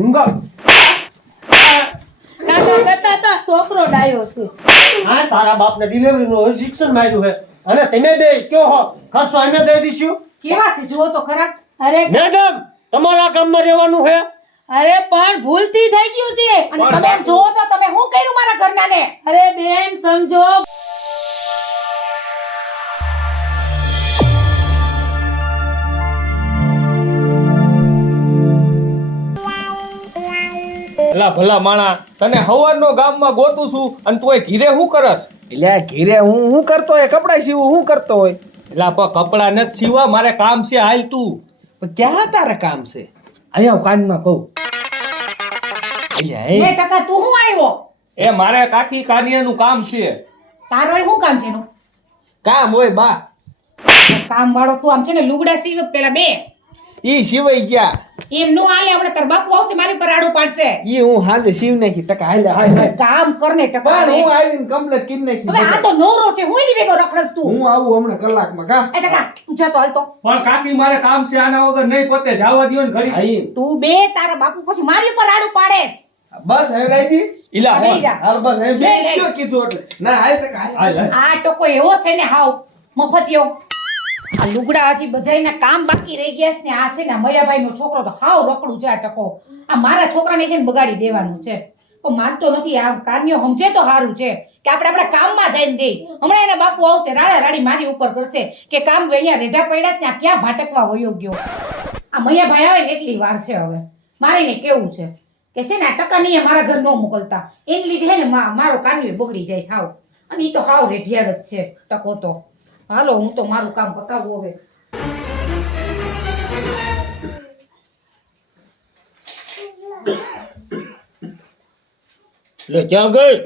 ઊંઘા કાકા કરતા તો છોકરો ડાયો છે. આ તારા બાપને ડિલિવરી નું શિક્ષણ માંગ્યું છે અને તમે બે કયો હો ખર્ચો અમે દઈ દઈશું. કેવા છે જુઓ તો ખરા. અરે મેડમ તમારા ગામમાં રહેવાનું છે. અરે પણ ભૂલથી થઈ ગયું છે. અને તમે એમ જુઓ તો તમે શું કર્યું મારા ઘરનાને? અરે બેન સમજો. એલા ભલા માણા તને હવારનો ગામમાં ગોતું છું અને તોય ઘીરે શું કરસ? એટલે ઘીરે હું કરતો હોય કપડા સીવું હું કરતો હોય. એલા પણ કપડા નથી સીવા, મારે કામ છે, હાલ તું. પણ ક્યાં તારે કામ છે? અહીંયા કાનમાં કહું. અહીંયા બે ટકા તું શું આવ્યો? એ મારે કાકી કાનિયાનું કામ છે. તારો વળી શું કામ છે એનું? કામ હોય બા. કામ વાળો તું આમ છે ને લુગડા સીવ પેલા બે ઈ સિવાય ગયા. એમ નો હાલે. હમણાં તાર બાપુ આવશે મારી પર આડું પાડશે. ઈ હું હાજે સીવ નાખી ટકા હાલ કામ કરને ટકા. પણ હું આવીને કમ્પ્લીટ કરી નાખી. હવે આ તો નવરો છે. હું એની ભેગો રખડસ તું. હું આવું હમણાં કલાકમાં કા. એ ટકા તું જા તો હાલ તો. પણ કાકી મારે કામ છે, આના વગર નહીં પતે. જવા દ્યો ને ઘડી. આઈ તું બે તારા બાપુ પછી મારી પર આડું પાડે જ. બસ હેડાઈજી. ઈલા હવે હોન. જા. હાલ બસ એમ લે, લે. કયો કીધું એટલે ના હાલ ટકા હાલ. હાલ, હાલ. આ ટકો એવો છે ને હાવ મફતિયો. આ લુગડા હજી બધાયના કામ બાકી રહી ગયા છે ને આ છે ને મયાભાઈ નો છોકરો તો હાવ રખડું છે. આ ટકો આ મારા છોકરાને છે ને બગાડી દેવાનું છે. પણ માનતો નથી. આ કાન્યો સમજે તો સારું છે કે આપણે આપણા કામમાં જઈને દે. હમણાં એના બાપુ આવશે રાડા રાડી મારી ઉપર કરશે કે કામ અહીંયા રેઢા પડ્યા છે ને આ ક્યાં ભાટકવા વયો ગયો. આ મયાભાઈ આવે ને એટલી વાર છે. હવે મારે એને કેવું છે કે છે ને આ ટકા નહીં મારા ઘર ન મોકલતા. એની લીધે છે ને મારો કાન્યો બગડી જાય સાવ. અને ઈ તો હાવ રેઢિયાળ જ છે ટકો તો. હાલો હું તો મારું કામ પતાવું હવે. લે ક્યાં ગઈ?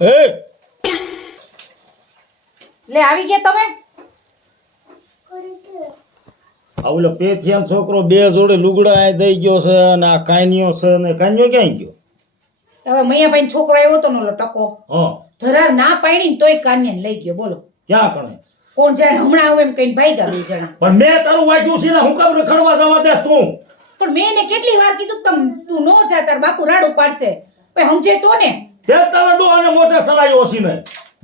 એ લે આવી ગયા તમે? આવલો પેથિયાન છોકરો બે જોડે લુગડા આ દઈ ગયો છે અને આ કાન્યો છે ને કાન્યો ક્યાં ગયો? હવે મૈયાભાઈ છોકરો આવ્યો તો નો ટકો હા ધરાર ના પાડી તોય કાન્યાને લઈ ગયો. બોલો ક્યાં કણે? કોણ જાણે હમણાં આવું એમ કહીને ભાગ્યા બે જણા. પણ મેં તારું વાગ્યું છે ને હું કામ રખડવા જવા દે તું? પણ મેં એને કેટલી વાર કીધું કે તું નો જા તાર બાપુ રાડું પાડશે. પણ સમજે તો ને. તે તારા ડોહાને મોઢે સડાયો છે ને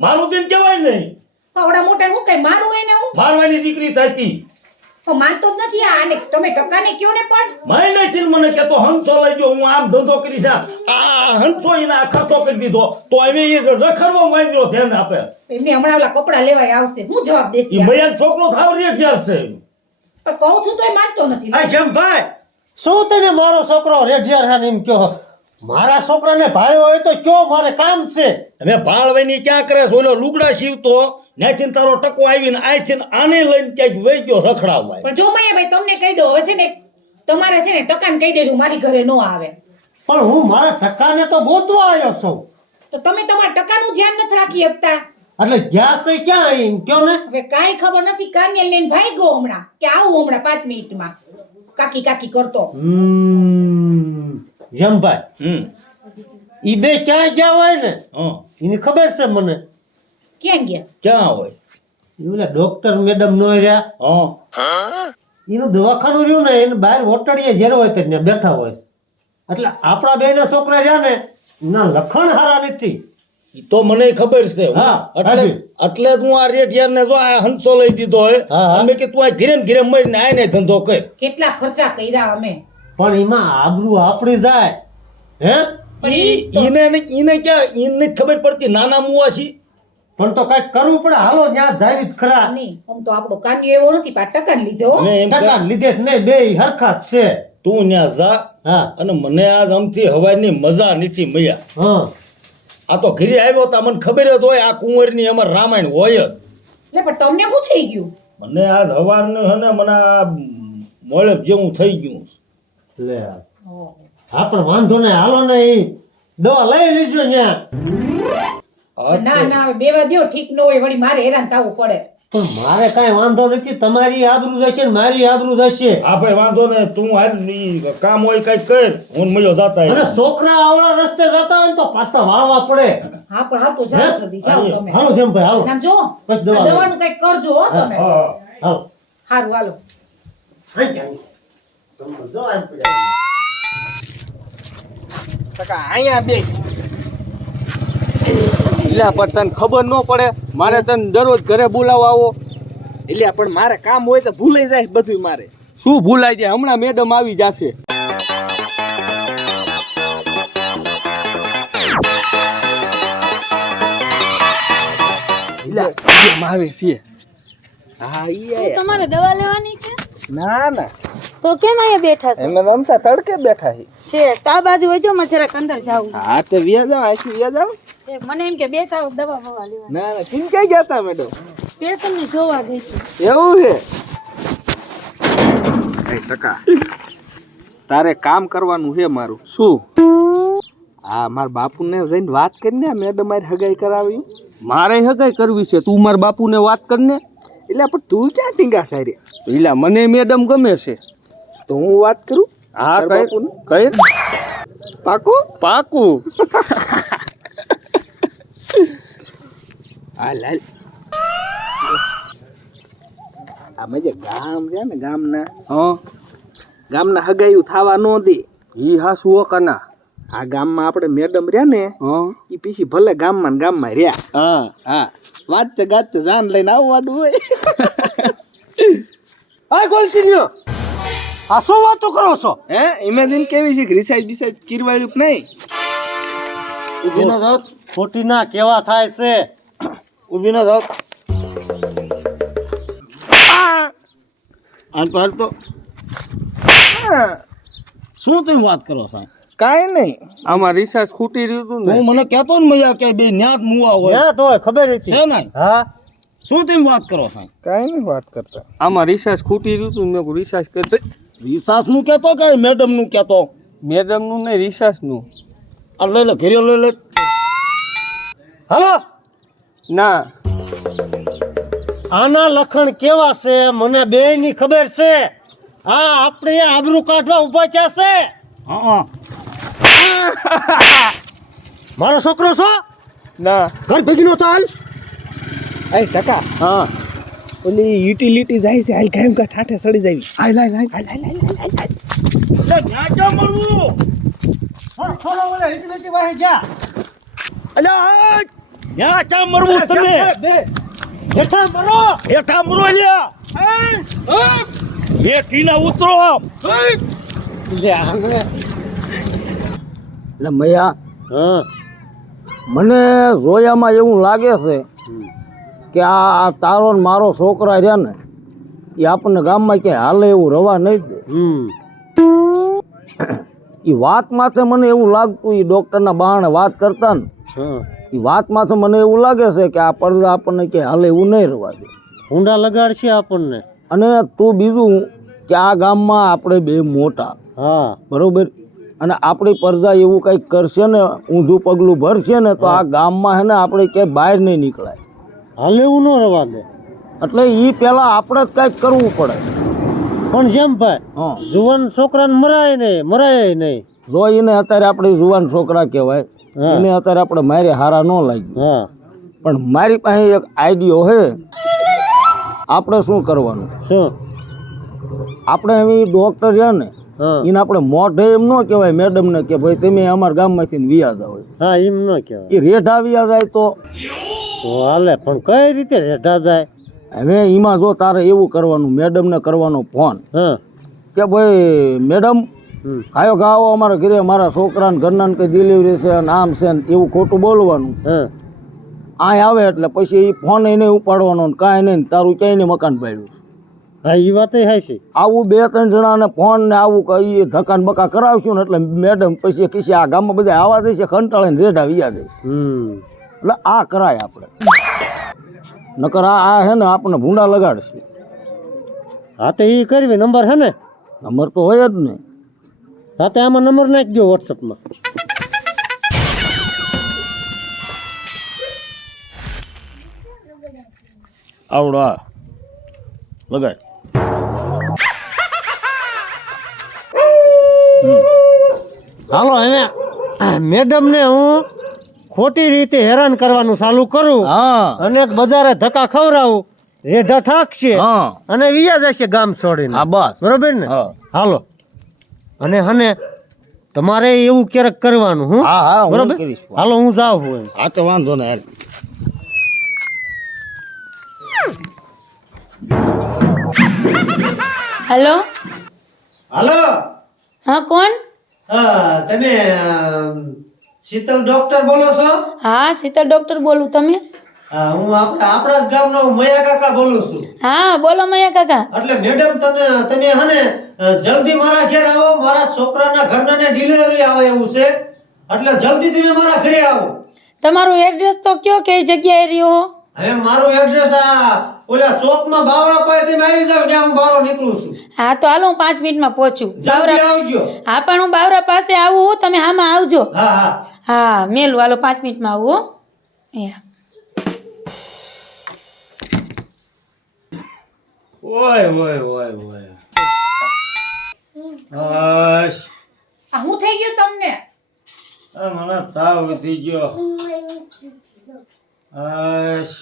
મારું દિન કહેવાય નહીં. આવડા મોટા હું કઈ મારું એને હું મારવાની દીકરી થાતી પણ માનતો જ નથી. આ આને તમે ટકાને કયો ને પણ માય નહીં મને કે તો હંસો લઈ ગયો હું આમ ધંધો કરી છે આ હંસો એને આ ખર્ચો કરી દીધો તો હવે એ રખડવા માંગ્યો ધ્યાન આપે. એમને હમણાં ઓલા કપડા લેવાય આવશે. હું જવાબ દેશે? એ મયાન છોકરો થાવ રેઠિયાર છે. પણ કહું છું તોય માનતો નથી. આ જેમ ભાઈ શું તમે મારો છોકરો રેઢિયાર છે ને એમ કયો? મારા છોકરાને ભાળ્યો હોય તો કયો મારે કામ છે. હવે ભાળવાની ક્યાં કરે છે? ઓલો લુગડા સીવતો ન્યાથી તારો ટકો આવીને આ છે ને આને લઈને ક્યાંક વહી ગયો રખડાવવા. પણ જો મૈયાભાઈ તમને કહી દો હવે છે ને તમારે છે ને ટકાને કહી દેજો મારી ઘરે નો આવે. પણ હું મારા ટકાને તો ગોતવા આવ્યો છું. તો તમે તમારા ટકાનું ધ્યાન નથી રાખી શકતા. એટલે ગયા છે ક્યાં એમ કયો ને. હવે કાંઈ ખબર નથી. કાન્યલ લઈને ભાગ્યો હમણાં કે આવું હમણાં 5 મિનિટમાં કાકી કાકી કરતો. જમભાઈ ઈ બે ક્યાં ગયા હોય ને હા એની ખબર છે મને. ક્યાં ગયા? ક્યાં હોય? ઈ ઓલા ડોક્ટર મેડમ નો રહ્યા હા એનું દવાખાનું રહ્યું ને એને બહાર હોટડીએ જ્યારે હોય ત્યાં બેઠા હોય. એટલે આપણા બે ના છોકરા રહ્યા ને ના લખણ હારા નથી. ઈ તો મને ખબર છે. હા, એટલે એટલે તું આ રેઠિયાર ને જો આ હંસો લઈ દીધો હોય હા, હા. અમે કે તું આ ઘીરે ને ઘીરે મરીને આય ને ધંધો કર. કેટલા ખર્ચા કર્યા અમે. પણ એમાં આબરૂ આપણી જાય હે. ઈને ક્યાં ઈને જ ખબર પડતી નાના મુવાસી. પણ તો કઈક કરવું પડે. હાલો ત્યાં જાય જ ખરા. નહીં આમ તો આપણો કાન્યો એવો નથી પણ ટકાને લીધો. હવે એમ કર, ટકા લીધે જ નહીં બે હરખા જ છે. તું ન્યા જા હા અને મને આજ આમથી હવાની મજા નથી મયા. હા આ તો ઘરે આવ્યો તા મને ખબર જ હોય આ કુંવરની અમાર રામાયણ હોય જ. એટલે પણ તમને શું થઈ ગયું? મને આજ હવારનું હે ને મને આ મોળે જેવું થઈ ગયું. લે હા પણ વાંધો નહીં હાલો ને ઈ દવા લઈ લીજો ત્યાં. ના ના હવે બેવા દ્યો. ઠીક ન હોય વળી મારે હેરાન થવું પડે. પણ મારે કાંઈ વાંધો નથી. તમારી આબરૂ જશે ને મારી આબરૂ જશે. હા ભાઈ વાંધો ને તું હાલ ઈ કામ હોય કઈક કર હું મયો જાતા અને આવીશ. છોકરા આવડા રસ્તે જતા હોય ને તો પાછા વાળવા પડે. હા પણ હા તો જાઓ જલ્દી જાઓ તમે. હાલો જેમ ભાઈ હાલો. નામ જો બસ દવા આ દવાનું કઈક કરજો હો તમે. હા સારું હાલો હાલો. હાઈ જાય. જો આમ પડ્યા. ટકા અહીંયા બે એટલે પણ તને ખબર ન પડે મારે તને દરરોજ ઘરે બોલાવવા આવો એટલે પણ મારે કામ હોય તો ભૂલાઈ જાય બધું મારે. શું ભૂલાઈ જાય હમણાં મેડમ આવી જશે આવે છે હા ઈ શું આયા. તમારે દવા લેવાની છે ના ના તો કેમ અહીંયા બેઠા છો એમ રમતા તડકે બેઠા છે. છે તા બાજુ હોય જો મારે જરાક અંદર જાવું હા તે વ્યા જાવ આખી વ્યા જાવ. છે મને એમ કે બેઠા હો દવા બવા લેવાની ના ના કેમ ક્યાં ગયા તા મેડમ? પેશન્ટ ને જોવા ગઈ હતી એવું છે એ ટકા તારે કામ કરવાનું છે મારું. શું હા મારા બાપુને જઈને વાત કરીને મેડમ મારી હગાઈ કરાવી. મારે હગાઈ કરવી છે તું મારા બાપુને વાત કરને એટલે પણ તું ક્યાં ટીંગા સારી? એટલે મને મેડમ ગમે છે તો હું વાત કરું. હા તારા કઈ બાપુને? કઈ પાકું? પાકું હાલ હાલ. આમાં જે ગામ છે ને ગામના હગાયું થવા ન દે. ઈ હાસુ કના આ ગામમાં આપણે મેડમ રહ્યા ને ઈ પછી ભલે ગામમાં ને ગામમાં રહ્યા. હા હા વાંચતે ગાચતે જાન લઈને આવવાનું હોય. આ ગોલ્ટીન્યો આ શું વાતો કરો છો? હે ઇમેજિન કેવી છે રિસાઈડ બિસાઈડ કિરવાયું કે નહીં? ઊભી ન થાવ. ખોટી ના કેવા થાય છે. ઊભી ન થાવ. આન પર તો શું તમે વાત કરો સાહેબ? કાંઈ નહીં. આમાં રિસાર્જ ખૂટી રહ્યું હતું ને હું મને કહેતો ને મજા કે બે ન્યાત મુવા હોય હે તો ખબર હતી. છે ને? હા શું તમે વાત કરો સાહેબ? કાંઈ નહીં વાત કરતા. આમાં રિસાર્જ ખૂટી રહ્યું હતું મેં રિસાર્જ કરી વિશ્વાસ નું કહેતો કે મેડમ નું કહેતો? મેડમનું નહીં રિસાર્જનું આ લઈ લે ઘરે લઈ લે. હાલો ના આના લખણ કેવા છે મને બે ની ખબર છે. હા આપણે આબરૂ કાઢવા ઉભા છે. હા મારો છોકરો છો ના ઘર ભેગી નો ચાલ. એ ટકા હા ઓલી યુટિલિટી જાય છે હાલ કાયમ કા ઠાઠે સડી જાવી. હાલ હાલ હાલ હાલ હાલ હાલ. લે ન્યા ક્યાં મળવું? છોડો ઓલે હિટલેટી વાહી ગયા. અલ્યા ન્યા ક્યાં મરવું તમે? બે હેઠા મરો. હેઠા મરો લ્યા. હેઠીના ઉતરો. લે આને. એટલે મયા હા મને જોયામાં એવું લાગે છે કે આ તારો ને મારો છોકરા રહ્યા ને એ આપણને ગામમાં ક્યાંય હાલે એવું રવા નહીં દે. એ વાત માથે મને એવું લાગતું એ ડૉક્ટરના બહાને વાત કરતા ને એ વાત માથે મને એવું લાગે છે કે આ પડદા આપણને ક્યાંય હાલે એવું નહીં રવા દે. ઊંડા લગાડશે આપણને. અને તું બીજું કે આ ગામમાં આપણે બે મોટા હા બરોબર અને આપણી પ્રજા એવું કંઈક કરશે ને ઊંધું પગલું ભરશે ને તો આ ગામમાં હે ને આપણે ક્યાંય બહાર નહીં નીકળાય. હાલે એવું ન રવા દે. એટલે એ પહેલાં આપણે જ કંઈક કરવું પડે. પણ જેમ ભાઈ હા જુવાન છોકરાને મરાય નહીં. જો એને અત્યારે આપણે જુવાન છોકરા કહેવાય હા. એને અત્યારે આપણે મારે હારા ન લાગ્યું હા પણ મારી પાસે એક આઈડિયો છે. આપણે શું કરવાનું? શું? આપણે એવી ડૉક્ટર છે ને હા એને આપણે મોઢે એમ ન કહેવાય મેડમને કે ભાઈ તમે અમારા ગામમાંથી વ્યાજ આવો. હા એમ ન કહેવાય. એ રેઢા વ્યાજ જાય તો તો હાલે પણ કઈ રીતે રેઢા જાય? હવે એમાં જો તારે એવું કરવાનું મેડમને કરવાનો ફોન હા કે ભાઈ મેડમ ખાયો ખાઓ અમારા ઘરે મારા છોકરાને ઘરના કંઈ ડિલિવરી છે ને આમ છે ને એવું ખોટું બોલવાનું. હા અહીં આવે એટલે પછી એ ફોન એને ઉપાડવાનો ને કાંઈ નહીં ને તારું ક્યાંય નહીં મકાન પાડ્યું. હા એ વાત હાચી. આવું 2-3 જણાને ફોન ને આવું કઈ ધક્કાન બકા કરાવશું ને એટલે મેડમ પછી કીશે આ ગામમાં બધા આવા દેશે કંટાળીને રેઢા વિયા દેશે. એટલે આ કરાય આપણે. નકર આ હે ને આપણને ભૂંડા લગાડશે. હા તો એ કરવી નંબર હે ને? નંબર તો હોય જ ને. હા તો આમાં નંબર નાખી દો વોટ્સઅપમાં. આવડો આ લગાય. હાલો હવે મેડમને હું ખોટી રીતે હેરાન કરવાનું ચાલુ કરું હા અને બજારે ધક્કા ખવડાવું રેઢા ઠાકશે હા અને વિયા જશે ગામ છોડીને. હા બસ બરોબર ને? હા. હાલો અને હને તમારે એવું ક્યારેક કરવાનું હું હા હા હું બરોબર કરીશ હાલો હું જાઉં છું એમ. હા તો વાંધો ને યાર હેલો હાલો હા કોણ હા તમે શીતલ ડોક્ટર બોલો છો હા શીતલ ડોક્ટર બોલું તમે હા હું આપણા જ ગામનો મયા કાકા બોલું છું હા બોલો મયા કાકા એટલે મેડમ તમે હને જલ્દી મારા ઘરે આવો મારા છોકરાના ઘરનાને ડિલિવરી આવે એવું છે એટલે જલ્દી તમે મારા ઘરે આવો તમારું એડ્રેસ તો કયો કઈ જગ્યાએ રહ્યો હવે મારું એડ્રેસ આ ઓલા ચોકમાં બાવળા પાસે તમે આવી જાવ ત્યાં હું બહાર નીકળું છું હા તો હાલો હું 5 મિનિટમાં પહોંચું જલ્દી આવજો હા પણ હું બાવરા પાસે આવું તમે હામાં આવજો હા હા હા મેલું હાલો 5 મિનિટમાં આવું હો. યા ઓય ઓય ઓય ઓય આશ આ હું થઈ ગયું તમને આ મને તાવ વધી ગયો આશ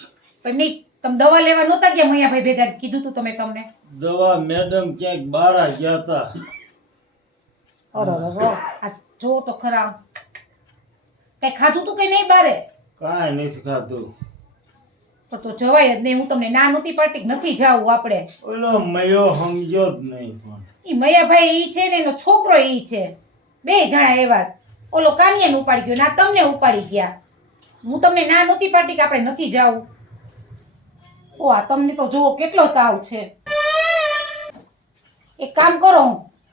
પણ નહીં તમે દવા લેવા નહોતા ગયા મૈયાભાઈ ભેગા કીધું તું તમે તમને દવા મેડમ ક્યાંક બહાર ગયા હતા અરે આ જો તો ખરા કઈ ખાધું તું કઈ નહીં બારે કાંઈ નથી ખાધું તો જવાય જ નહીં હું તમને ના નહોતી પાડતી કે નથી જાવું આપણે ઓલો મયો સમજ્યો જ નહીં પણ ઈ મૈયાભાઈ ઈ છે ને એનો છોકરો ઈ છે બે જણા એવા જ. ઓલો કાનિયાને ઉપાડી ગયો ના તમને ઉપાડી ગયા હું તમને ના નહોતી પાડતી કે આપણે નથી જાવું ઓ આ તમને તો જુઓ કેટલો તાવ છે એક કામ કરો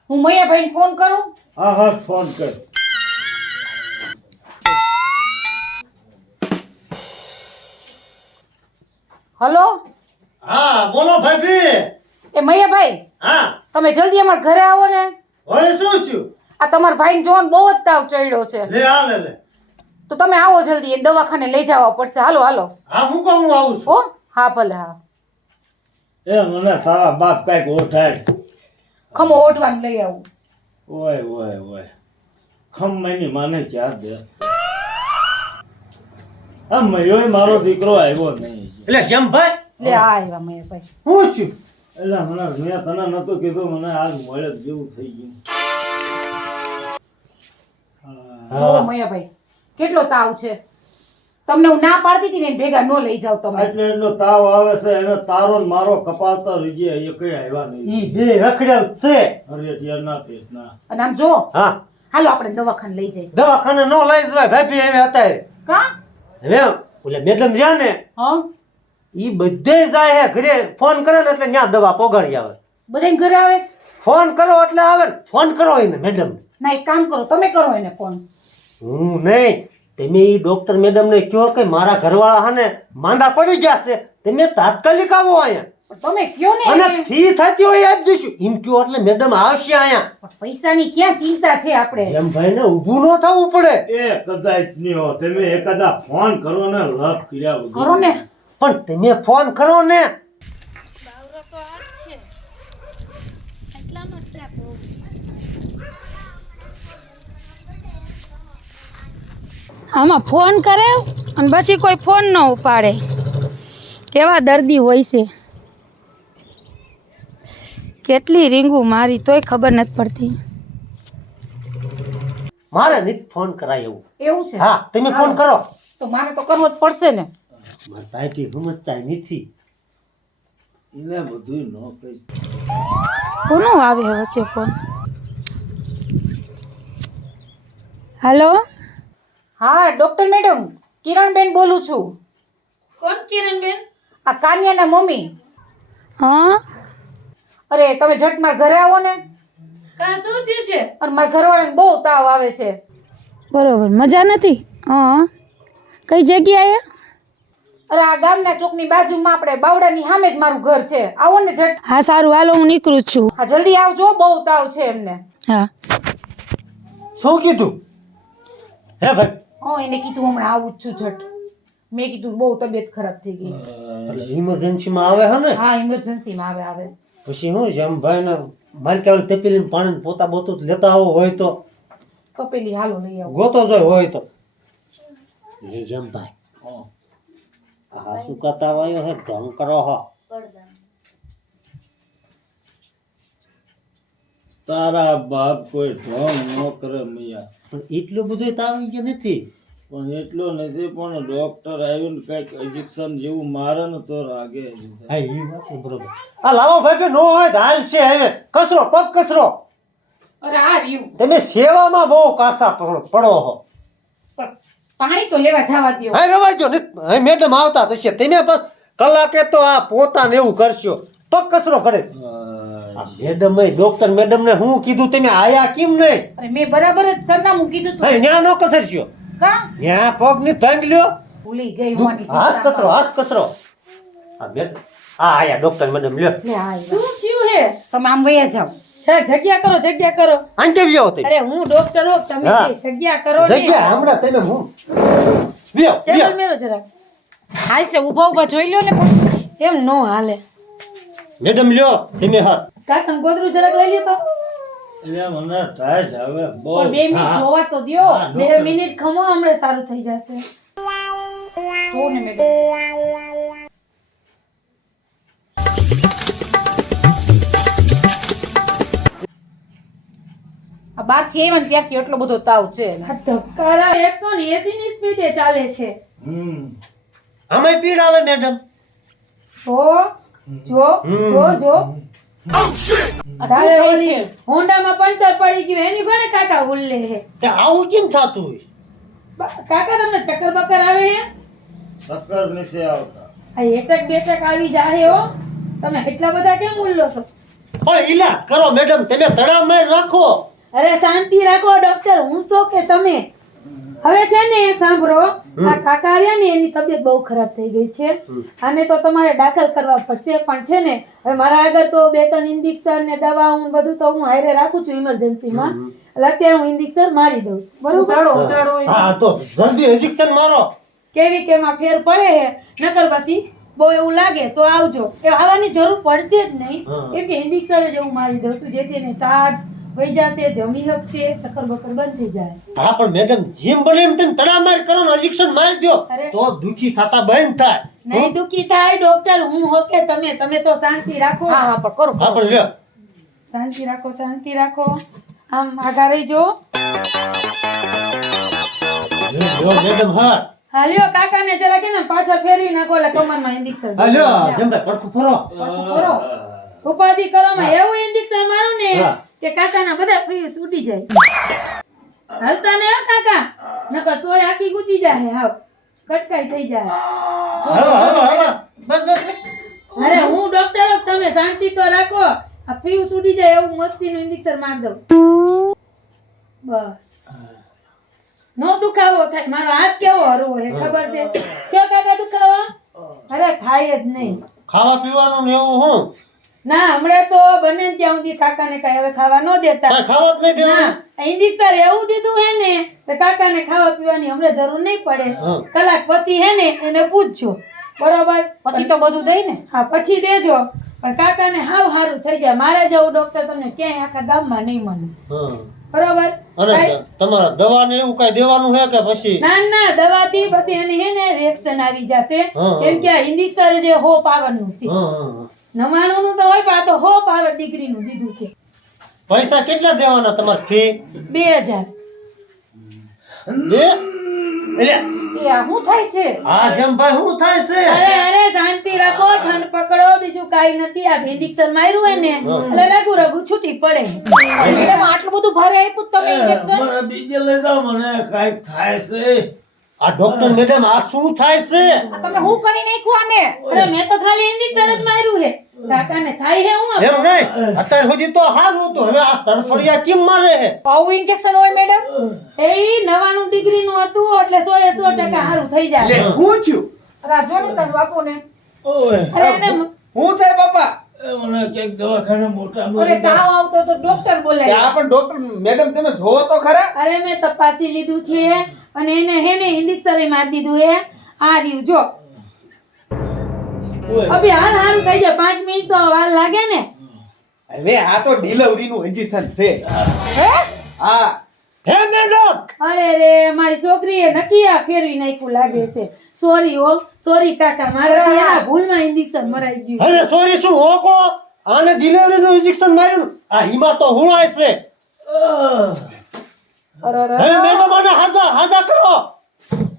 હું મૈયાભાઈને ફોન કરું હા હા ફોન કર હલો હા બોલો ભાભી એ મૈયાભાઈ હા તમે જલ્દી અમારા ઘરે આવો ને હવે શું થયું આ તમારા ભાઈને જોન બહુ જ તાવ ચડ્યો છે લે હાલે લે તો તમે આવો જલ્દી એ દવાખાને લઈ જવા પડશે હાલો હાલો હા મૂકો હું આવું છું હો હા ભલે હા એ મને તારા બાપ કાંઈક ઓઠાય ખમો ઓઢવાનું લઈ આવું ઓય ઓય ઓય ખમ્માની માને ક્યાં દે આ મયોય મારો દીકરો આવ્યો નહીં એટલે જમભાઈ લે આ આવ્યા મૈયાભાઈ શું થયું એટલે મને મેં તને નતું કીધું મને આજ મળે જેવું થઈ ગયું જો મૈયાભાઈ કેટલો તાવ છે તમને હું ના પાડતી હતી ને એને ભેગા નો લઈ જાવ તમે એટલે એટલો તાવ આવે છે એને તારો ને મારો કપાતા રીજે એ કઈ આવ્યા નહીં ઈ બે રખડેલ છે અરે યારના પેટના અને આમ જો હા હાલો આપણે દવાખાને લઈ જઈએ દવાખાને નો લઈ જવાય ભાભી હવે અત્યારે કા હવે ઓલા મેડમ રહ્યા ને હા ઈ બધે જાય હે ઘરે ફોન કરે ને એટલે ત્યાં દવા પોગાડી આવે બધાય ઘરે આવે છે ફોન કરો એટલે આવે ને ફોન કરો એને મેડમ ના એક કામ કરો તમે કરો એને ફોન હું નહીં તમે ઈ ડોક્ટર મેડમ ને કહો કે મારા ઘરવાળા હાને માંદા પડી ગયા છે તમે તાત્કાલિક આવો અહીંયા પણ તમે કયો ને અને એને. ફી થતી હોય આપી દઈશું એમ કહો એટલે મેડમ આવશે અહીંયા પણ પૈસાની ક્યાં ચિંતા છે આપણે એમ ભાઈ ને ઊભું ન થવું પડે એ કદાચ નહીં હો તમે એકાદા ફોન કરો ને લપ કર્યા વગર. કરો ને પણ તમે ફોન કરો ને બાવરો તો આ જ છે એટલામાં જ ક્યાંક હોવું. આમાં ફોન કરે અને પછી કોઈ ફોન ન ઉપાડે કેવા દર્દી હોય છે કેટલી રીંગું મારી તોય ખબર નથી પડતી મારે નથી ફોન કરાય એવું એવું છે હા તમે ફોન કરો તો મારે તો કરવો જ પડશે ને મારા ભાઈથી સમજતા નથી એને બધું ન કહી કોનો આવે વચ્ચે ફોન હાલો હા ડોક્ટર મેડમ કિરણબેન બોલું છું કોણ કિરણબેન આ કાન્યાના મમ્મી હા અરે તમે ઝટ મારા ઘરે આવો ને કા શું થયું છે અને મારા ઘરવાળાને બહુ તાવ આવે છે બરોબર મજા નથી હા કઈ જગ્યાએ અરે આ ગામના ચોકની બાજુમાં આપણે બાવડાની સામે જ મારું ઘર છે આવો ને ઝટ હા સારું હાલો હું નીકળું જ છું હા જલ્દી આવજો બહુ તાવ છે એમને હા શું કીધું હે ભાઈ એને કીધું હમણાં આવું જ છું ઝટ મેં કીધું બહુ તબિયત ખરાબ થઈ ગઈ એટલે ઇમરજન્સીમાં આવે હે ને હા ઇમરજન્સીમાં આવે પછી હું જેમ ભાઈ ને માલકા તેપીલીને પાણી પોતા બોતું લેતા આવો હોય તો તો પેલી હાલો લઈ આવો ગોતો જોય હોય તો લે જેમ ભાઈ આ શું કહેતા આવ્યો છે ઢંગ કરો હો તારા બાપ કોઈ ઢોંગ ન કરે મિયા. પણ એટલું બધું તાવ કે નથી. પણ એટલો નથી, પણ ડોક્ટર આવીને કઈક ઇન્જેક્શન જેવું મારે ને તો રાગે. હા એ વાત છે બરોબર. આ લાવો ભાઈ નો હોય તો હાલ છે હવે કચરો પગ કચરો. અરે આ રહ્યું તમે સેવામાં બહુ કાસા પડો હો. પણ પાણી તો લેવા જવા દ્યો. હા રવાઈ ગયો ને હવે મેડમ આવતા થશે તમે બસ કલાકે તો આ પોતાને એવું કરશો પગ કચરો કરે. આ મેડમ ડોક્ટર મેડમ ને હું કીધું તમે આયા કેમ નહીં? અરે મેં બરાબર જ સરનામું કીધું તું. હા ન્યા નો કસરશો કા ન્યા પગ ની ભાંગ લ્યો. ભૂલી ગઈ હોવાની હાથ કચરો હાથ કચરો. આ મેડમ આ આયા ડોક્ટર મેડમ લ્યો. શું થયું હે? તમે આમ વયા જાઓ. જગ્યા કરો. આંટે વ્યો તે અરે હું ડોક્ટર હોઉં, તમે હા. તે જગ્યા કરો ને. જગ્યા હમણાં તમે હું વ્યો ટેબલ મેરો જરાક. હાલ છે ઊભા જોઈ લ્યો ને પણ એમ નો હાલે. મેડમ લ્યો તમે હાથ. કાકા ગોદરું જરાક લઈ લ્યો તો. એટલે મને ટાઈટ આવે બહુ. પણ 2 મિનિટ હા. જોવા તો દ્યો. હા, 2 મિનિટ ખમો, હમણાં સારું થઈ જશે. જો ને મેડમ. આ બહારથી આવ્યા ને ત્યારથી એટલો બધો તાવ છે. આ ધબકારા 180 ની સ્પીડે ચાલે છે. આમાંય પીડ આવે મેડમ. જો તારે ઓલી હોન્ડામાં પંચર પડી ગયું એની કોને કાકા ઉલ્લે હે. તે આવું કેમ થતું હોય? કાકા તમને ચક્કર બક્કર આવે હે? ચક્કર નથી આવતા. આ એટક બેટક આવી જાહે હો. તમે એટલા બધા કેમ ઉલ્લો છો? પણ ઈલાજ કરો મેડમ તમે તળાવમાં રાખો. અરે શાંતિ રાખો ડોક્ટર, હું છો કે તમે? હવે છે ને સાંભળો, આ કાકા રહ્યા ને એની તબિયત બહુ ખરાબ થઈ ગઈ છે. આને તો તમારે દાખલ કરવા પડશે. પણ છે ને હવે મારા આગળ તો 2-3 ઇન્જેક્શન ને દવાઓ ને બધું તો હું હારે રાખું છું ઇમરજન્સીમાં. એટલે અત્યારે હું ઇન્જેક્શન મારી દઉં છું. બરોબર? ઉટાડો. હા તો જલ્દી ઇન્જેક્શન મારો. કેવી કેમાં ફેર પડે હે, નકર પછી બહુ એવું લાગે તો આવજો. એ આવવાની જરૂર પડશે જ નહીં, કેમ કે ઇન્જેક્શન જ એવું મારી દઉં છું જેથી એને ટાઢ વહી જશે, જમી શકશે, ચક્કર બક્કર બંધ થઈ જાય. હા પણ મેડમ જેમ બને એમ તમે તળાવમાં કરો ને ઇન્જેક્શન મારી દો અરે. તો દુખી થતા બંધ થાય. નહીં દુખી થાય ડોક્ટર, હું હો કે તમે તો શાંતિ રાખો. હા પણ કરો. હા પણ લ્યો શાંતિ રાખો. આમ આગા રહીજો. લ્યો મેડમ હા. હા લ્યો, કાકાને જરા કે ને પાછળ ફેરવી નાખો એટલે કમરમાં ઇન્જેક્શન. હા લ્યો જેમ ભાઈ પડખું ફરો. કરો. ઉપાધિ કરવામાં એવું ઇન્જેક્શન મારું ને હા. કે કાકાના બધા ફ્યુઝ ઉડી જાય. હાલતા ને હો કાકા, નકર સોય આખી ગુચી જાય. હાવ કટકાઈ થઈ જાય. હાલો બસ બસ. અરે હું ડોક્ટર છું, તમે શાંતિ તો રાખો. આ ફ્યુઝ ઉડી જાય એવું મસ્તીનું ઇન્જેક્શન માર દઉં. બસ નો દુખાવો થાય. મારો હાથ કેવો હરવો હે ખબર છે? કયો કાકા દુખાવો? અરે થાય જ નહીં. ખાવા પીવાનું ને એવું હું ના હમણાં તો બને ને ત્યાં સુધી કાકાને કઈ હવે ખાવા ન દેતા. કાંઈ ખાવા જ નહીં દેવાનું. ના ઇન્જેક્શન એવું દીધું હે ને તો કાકાને ખાવા પીવાની હમણાં જરૂર નહીં પડે. હા. કલાક પછી હે ને એને પૂછજો. બરોબર? પછી તો બધું દઈ ને. હા પછી દેજો. પણ કાકાને હાવ સારું થઈ જાય. મારા જેવું ડોક્ટર તમને ક્યાંય આખા ગામમાં નહીં મળે. હા. બરોબર? અને તમારા દવા ને એવું કઈ દેવાનું છે કે પછી? ના દવાથી પછી એને હે ને રિએક્શન આવી જશે. હા. કેમ કે આ ઇન્જેક્શન જે 100 પાવરનું છે. હા, હા. 99 નું તો હોય પણ આ તો 100 પાવર ડિગ્રીનું દીધું છે. પૈસા કેટલા દેવાના તમારે ફી? 2000. બે એટલે એ આ શું થાય છે? આ જેમ ભાઈ શું થાય છે? અરે શાંતિ રાખો, ઠંડ પકડો, બીજું કાઈ નથી. આ ઇન્જેક્શન માર્યું હોય ને એટલે રઘુ છૂટી પડે. મેડમ આટલું બધું ભારે આપ્યું તમને ઇન્જેક્શન? મને બીજે લઈ જાઓ, મને કાંઈક થાય છે. આ ડોક્ટર મેડમ આ શું થાય છે? તમે હું કરી નાખ્યું આને? અરે મેં તો ખાલી ઇન્જેક્શન જ માર્યું છે. કાકાને થાય છે હું? એમ નહીં અત્યાર સુધી તો હારું હતું, હવે આ તડફડિયા કેમ મારે છે? આવું ઇન્જેક્શન હોય મેડમ? એ 99 ડિગ્રીનું હતું એટલે 100% સારું થઈ જાય. હું છું રાજો ને તાર બાપુને. ઓય, અરે એને હું થાય બાપા મને ક્યાંક દવાખાને મોટામાં ઓલે લઈ જાઓ. તાવ આવતો તો ડોક્ટર બોલાય. આ પણ ડોક્ટર મેડમ તમે જોવો તો ખરા અરે મેં તપાસી લીધું છે અને એને હે ને ઇન્જેક્શન મારી દીધું હે. આ રહ્યું જો. ઓય, અભી હાલ હારું થઈ જાય. 5 મિનિટ તો વાર લાગે ને. હવે આ તો ડિલિવરી નું ઇન્જેક્શન છે હે? હા હે મેડમ અરે રે મારી છોકરીએ નક્કી આ ફેરવી નાખ્યું લાગે છે. સોરી કાકા, મારાથી આ ભૂલમાં ઇન્જેક્શન મરાઈ ગયું. હવે સોરી શું હોકો આને ડિલિવરીનું ઇન્જેક્શન માર્યું ને, આ હિમા તો હુણાય છે. હવે મેડમ આને હાજા કરો,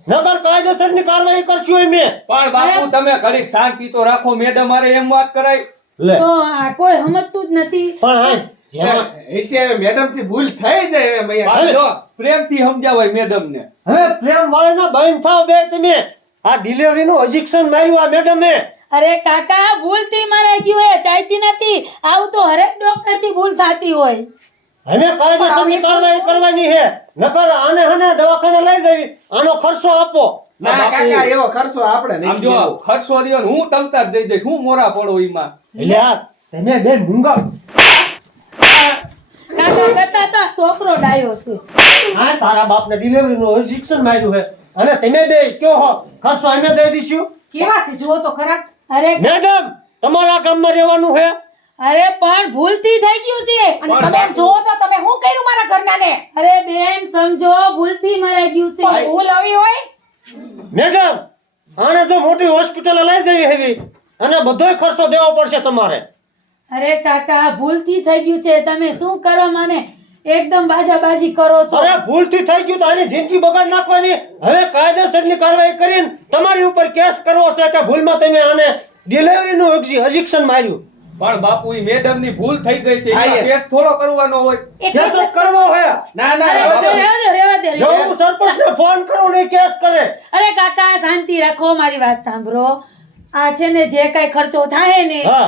નગર કાયદેસરની કાર્યવાહી કરશું અમે. પણ બાપુ તમે ઘડીક શાંતિ તો રાખો. મેડમ મારે એમ વાત કરાય. લે તો આ કોઈ સમજતું જ નથી. પણ હા જેમાં એસી હવે મેડમ થી ભૂલ થઈ જાય હવે મૈયા. બાપ જો, પ્રેમથી સમજાવાય મેડમ ને. હવે પ્રેમ વાળાના બહેન થાવ બે તમે. આ ડિલિવરીનું ઇન્જેક્શન માર્યું આ મેડમે. અરે કાકા ભૂલથી મરાઈ ગયું એ ચાલતી નથી. આવું તો હરેક ડોક્ટર થી ભૂલ થતી હોય. હવે કાયદેસરની કાર્યવાહી કરવાની છે, નકર આને હને દવાખાને લઈ જવી, આનો ખર્ચો આપો. ના કાકા એવો ખર્ચો આપણે આમ નહીં જો દેવો. ખર્ચો રહ્યો ને હું તમતા જ દઈ દઈશ. હું મોરા પડો ઈમાં. એટલે આ તમે બે મૂંગા કાકા કરતા તો આ છોકરો ડાયો છે. આ તારા બાપને ડિલિવરીનું ઇન્જેક્શન માર્યું છે અને તમે બે કયો હો ખર્ચો અમે દઈ દઈશું. કેવા છે જુઓ તો ખરા. અરે મેડમ તમારા ગામમાં રહેવાનું છે. અરે પણ ભૂલથી થઈ ગયું છે. અને તમે એમ જુઓ તો તમે શું કર્યું મારા ઘરનાને? અરે બેન સમજો ભૂલથી મરાઈ ગયું છે. ભૂલ આવી હોય મેડમ આને તો મોટી હોસ્પિટલે લઈ જવી હેવી અને બધોય ખર્ચો દેવો પડશે તમારે. અરે કાકા ભૂલથી થઈ ગયું છે. તમે શું કરો મને એકદમ બાજાબાજી કરો છો. અરે ભૂલથી થઈ ગયું તો આની જિંદગી બગાડ નાખવાની. હવે કાયદેસરની કાર્યવાહી કરીને તમારી ઉપર કેસ કરવો છે કે ભૂલમાં તમે આને ડિલિવરીનું ઇન્જેક્શન માર્યું. પણ બાપુ ઈ મેડમ ની ભૂલ થઈ ગઈ છે. હા, એમાં કેસ થોડો કરવાનો હોય. કેસ જ કરવો હોય. ના ના અરે રહેવા દો. રહેવા દે. જો હું સરપંચને ફોન કરું ને કેસ કરે. અરે કાકા શાંતિ રાખો, મારી વાત સાંભળો. આ છે ને જે કઈ ખર્ચો થાય ને હા.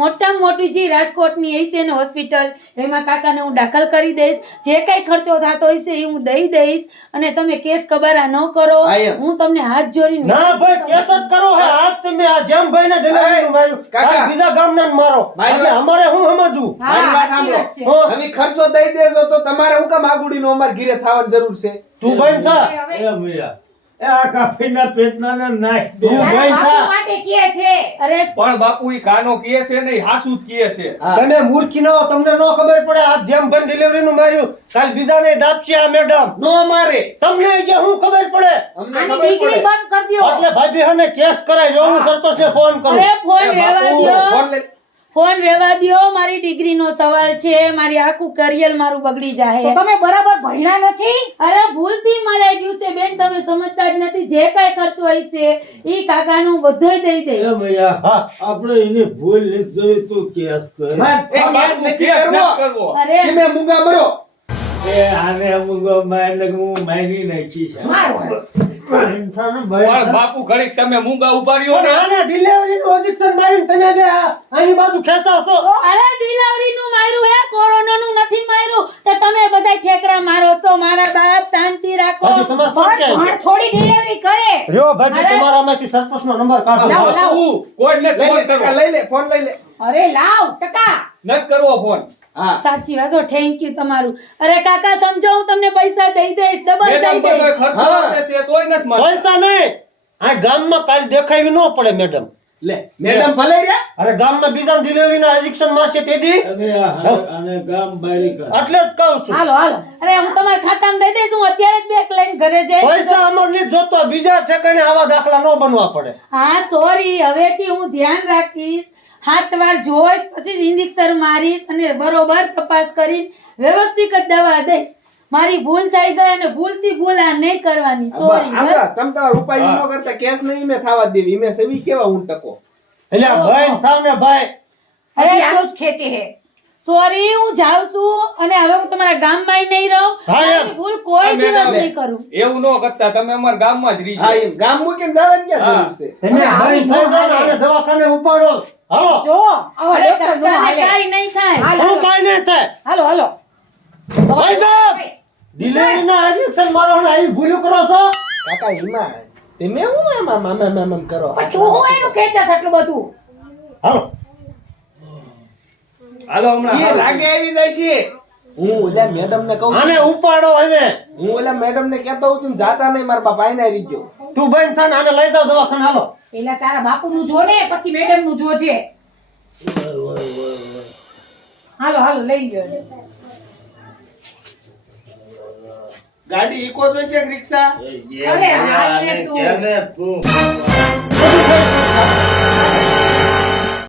મોટામાં મોટી જે રાજકોટની હશે ને હોસ્પિટલ એમાં કાકાને હું દાખલ કરી દઈશ. જે કઈ ખર્ચો થતો હશે એ હું દઈ દઈશ અને તમે કેસ કબારા ન કરો. હા, એમ. હું તમને હાથ જોડીને ના ભાઈ કેસ જ કરો હે. આજ તમે આ જેમ ભાઈને ડિલિવરીનું માર્યું કાકા. કાલ બીજા ગામના મારો. મારી એટલે અમારે હું સમજવું. હા, મારી વાત સાચી વાત છે. હો, હવે ખર્ચો દઈ દેશો તો તમારે હું કામ આગુડીનો અમાર ઘીરે થવાની જરૂર છે? તું બંધ થા. એ મૈયા એ આ કાફીના પેટના ને નાખ દો. તું તારા બંધ બાપુ થા. માટે કહે છે. અરે પણ બાપુ ઈ કાનો કહે છે ને ઈ હાસુ જ કહે છે. હા. તમે મૂર્ખી ન હો, તમને ન ખબર પડે. આ જેમ ભાઈ ડિલિવરીનું માર્યું કાલ બીજાને દાબશે આ મેડમ. નો મારે તમને જે હું ખબર પડે અમને આની ખબર ડિગ્રી પડે. બંધ કરી દ્યો. એટલે ભાભી હને કેસ કરાય. જો હું સરપંચને ફોન કરું. અરે ફોન એ રહેવા બાપુ, દ્યો. ફોન લઈ. ફોન રહેવા દ્યો. મારી ડિગ્રીનો સવાલ છે. મારી આખું કરિયર મારું બગડી તો જાય. તમે બરાબર ભણ્યા નથી. અરે ભૂલથી મરાઈ ગયું છે બેન. તમે સમજતા જ નથી. જે કઈ ખર્ચો હશે ઈ કાકાનું બધુંય દઈ દે. એ મૈયા હા. આપણે એની ભૂલ નથી જોઈ, તું કેસ કર. એ કેસ બાપુ, નથી કેસ કરવો. નથી કરવો. અરે તમે મૂંગા મરો. એ આને મુગો મારને હું મારી નાખી છે. મારો. પણ બાપુ ઘડીક તમે મૂંગા ઉભા રહ્યો પણ ને. આને ડિલિવરીનું ઇન્જેક્શન મારીને તમે બે આની બાજુ ખેંચાવશો. અરે ડિલિવરીનું માર્યું હે, કોરોનાનું નથી માર્યું. તો તમે બધા ઠેકડા મારો છો. મારા બાપ શાંતિ રાખો. બાકી તમારે ફોન ક્યાં ભણ છે? થોડી ડિલિવરી કરે. રહ્યો ભાભી અરે. તમારામાંથી સરપંચનો નંબર કાઢો. લાવો, લાવો. બાપુ કોઈને જ લઈ ફોન લે કાકા, કરવો. લઈ લે ફોન લઈ લે. અરે લાવ ટકા. નથી કરવો ફોન. હા સાચી વાત. થેન્ક યુ તમારું. અરે કાકા સમજો, હું તમને પૈસા દઈ દઈશ, ડબલ મેડમ દઈ બધોય દઈશ. ખર્ચો હા. આપે છે તોય નથી માનતા. પૈસા નહીં. આ ગામમાં કાલ દેખાવી ન પડે મેડમ. લે મેડમ ભલે રહ્યા. અરે ગામમાં બીજા ડિલિવરીના ઇન્જેક્શન મારશે તેથી હવે આને ગામ બારી કર. એટલે જ કહું છું. હાલો હાલો. અરે હું તમારા ખાતામાં દઈ દઈશ. હું અત્યારે જ બેક લઈને ઘરે જઈશ. પૈસા અમાર નહીં જોતો. બીજા ઠેકાણે આવા દાખલા ન બનવા પડે. હા સોરી. હવેથી હું ધ્યાન રાખીશ. 7 વાર જોઈશ, પછી ઇન્જેક્શન મારીશ અને બરોબર તપાસ કરીને વ્યવસ્થિત જ દવા દઈશ. મારી ભૂલ થઈ ગઈ અને ભૂલથી ભૂલ આ નહીં કરવાની. સોરી. આપડા તમ તમારા ઉપાય ન કરતા કેસ નહીં મેં થવા દેવી. મેં સેવી કેવા હું ટકો. એટલે આ ભાઈ થાવ ને ભાઈ. હજી આનું જ ખેંચે હે. સોરી. હું જાઉં છું અને હવે હું તમારા ગામમાં નહીં રહું. હા, એમ. આવી ભૂલ કોઈ હા, દિવસ મેડમ. નહીં કરું. એવું ન કરતા તમે અમારા ગામમાં જ હા રીજો. એમ ગામ મૂકીને જવાની ક્યાં હા. જરૂર છે? તમે ભાઈ થઈ જાઓ ને આને દવાખાને ઉપાડો. હાલો. જો આવા અરે ડોક્ટર નો કાકાને હાલે. કાંઈ નહીં થાય. હાલ, હું હાલો. કાંઈ નહીં થાય. હાલો હાલો. ભાઈ સાહેબ, ડિલિવરીના ઇન્જેક્શન મારો ને આવી ભૂલું કરો છો. કાકા હિમા તમે હું એમ કરો? પણ તું હું એનું ખેંચાસ આટલું બધું? હાલો. હાલો હમણાં એ હાલો. રાગે આવી જાય છે. હું ઓલા મેડમ ને કહું આને ઉપાડો હવે. હું ઓલા મેડમ ને કહેતો હું તમે જાતા નહીં મારા બાપ આઈને રહી ગયો. તું બંધ થા ને આને લઈ જાવ દવાખાને. હાલો. પેલા તારા બાપુ નું જો ને પછી મેડમ નું જોજે. હાલો હાલો લઈ લ્યો એને. ગાડી ઈકો જોઈશે કે રિક્ષા? અરે હાલ ને તું. કેને તું બધું થઈ ગયું.